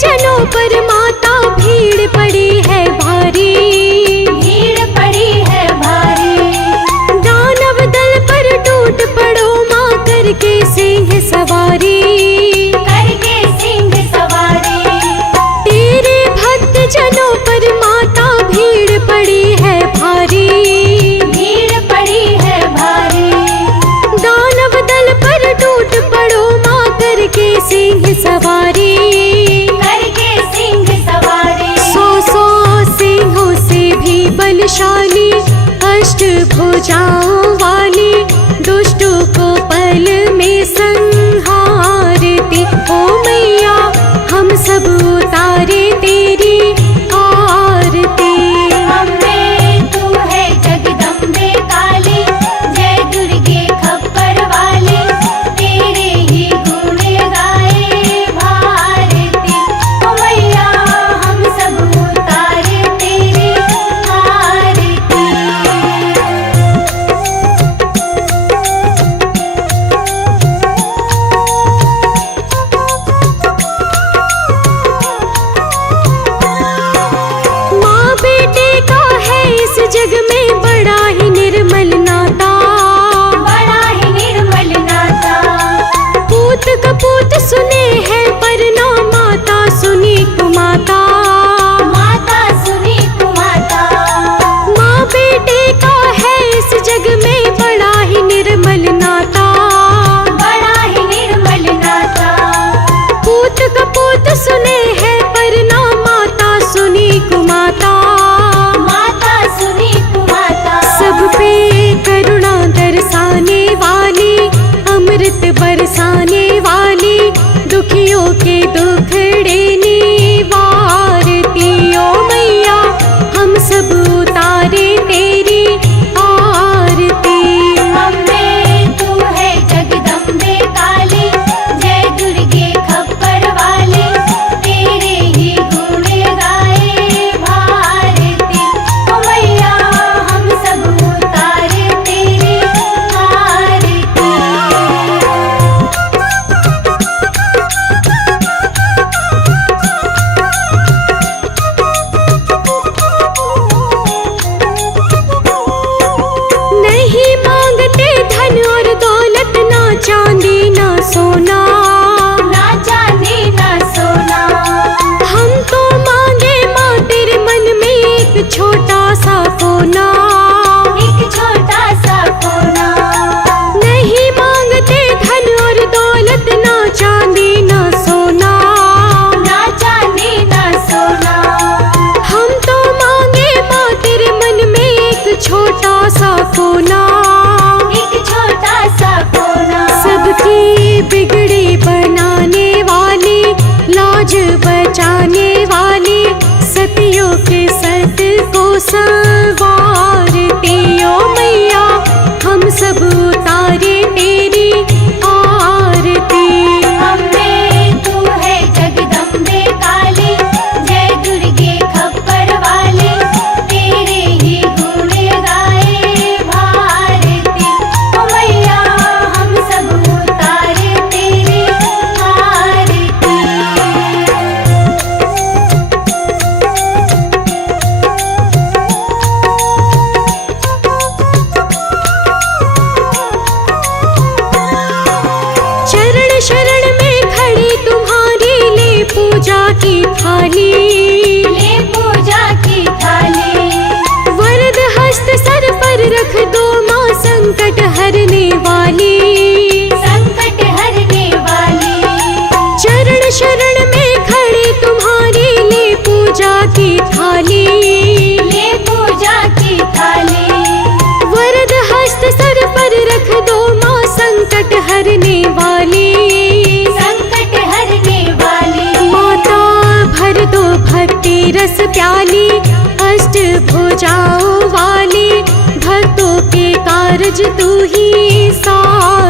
जनों पर माता भीड़ पड़ी है भारी, भीड़ पड़ी है भारी। दानव दल पर टूट पड़ो माँ करके सिंह सवारी, करके सिंह सवारी। तेरे भक्त जनों पर माता भीड़ पड़ी है भारी, भीड़ पड़ी है भारी। दानव दल पर टूट पड़ो माँ करके सिंह सवारी, करके सिंह सवारी। सौ सौ सिंहों से भी बलशाली, अष्ट भुजाओं वाली, दुष्टों को पल में संहारती। ओ मैया हम सब उतारे तेरी आरती। अम्बे तू है जगदम्बे काली, जय दुर्गे खप्पर वाली, तेरे ही गुण गाए भारती। ओ मैया हम सब उतारे तेरी आरती। माँ बेटे का है इस जग में बड़ा ही निर्मल नाता, बड़ा ही निर्मल नाता। पूत कपूत सुने हैं पर ना माता सुनी कुमाता। माता सुनी कुमाता। माँ बेटे का है इस जग में बड़ा ही निर्मल नाता, बड़ा ही निर्मल नाता। पूत कपूत सुने हैं पर ना माता सुनी कुमाता। माता सुनी कुमाता। सब पे करुणा दर्शाने वाली, अमृत बरसाने वाली, दुखियों के दुखड़े निवारती। ओ मैया हम सब उतारे तेरी आरती। अम्बे तू है जगदम्बे काली, जय दुर्गे खप्पर वाली, तेरे ही गुण गाए भारती। ओ मैया हम सब उतारे तेरी आरती। नहीं मांगते धन और दौलत, ना चांदी ना सोना, ना चांदी ना सोना। हम तो मांगे माँ तेरे मन में एक छोटा सा कोना। एक छोटा सा कोना। नहीं मांगते धन और दौलत, ना चांदी ना सोना, ना चांदी ना सोना। हम तो मांगे माँ तेरे मन में एक छोटा सा कोना। एक छोटा सा कोना। सबकी बिगड़ी बनाने वाली, लाज बचाने वाली, सतियों के सत को संवारती। ओ मैया हम सब उतारे तेरी आरती। अम्बे तू है जगदम्बे काली, जय दुर्गे खप्पर वाली, तेरे ही गुण गाए भारती। ओ मैया हम सब उतारे तेरी आरती। चरण शरण में खड़ी तुम्हारी, ले पूजा की थाली, ले पूजा की थाली। वरद हस्त सर पर रख दो माँ संकट हरने वाली। संकट हरने वाली। चरण शरण में खड़ी तुम्हारी, ले पूजा की थाली, ले पूजा की थाली। वरद हस्त सर पर रख दो माँ संकट हरने वाली। संकट हरने वाली। माता भर दो भक्ति रस प्याली, अष्ट भुजाओं वाली, भक्तों के कारज तू ही सार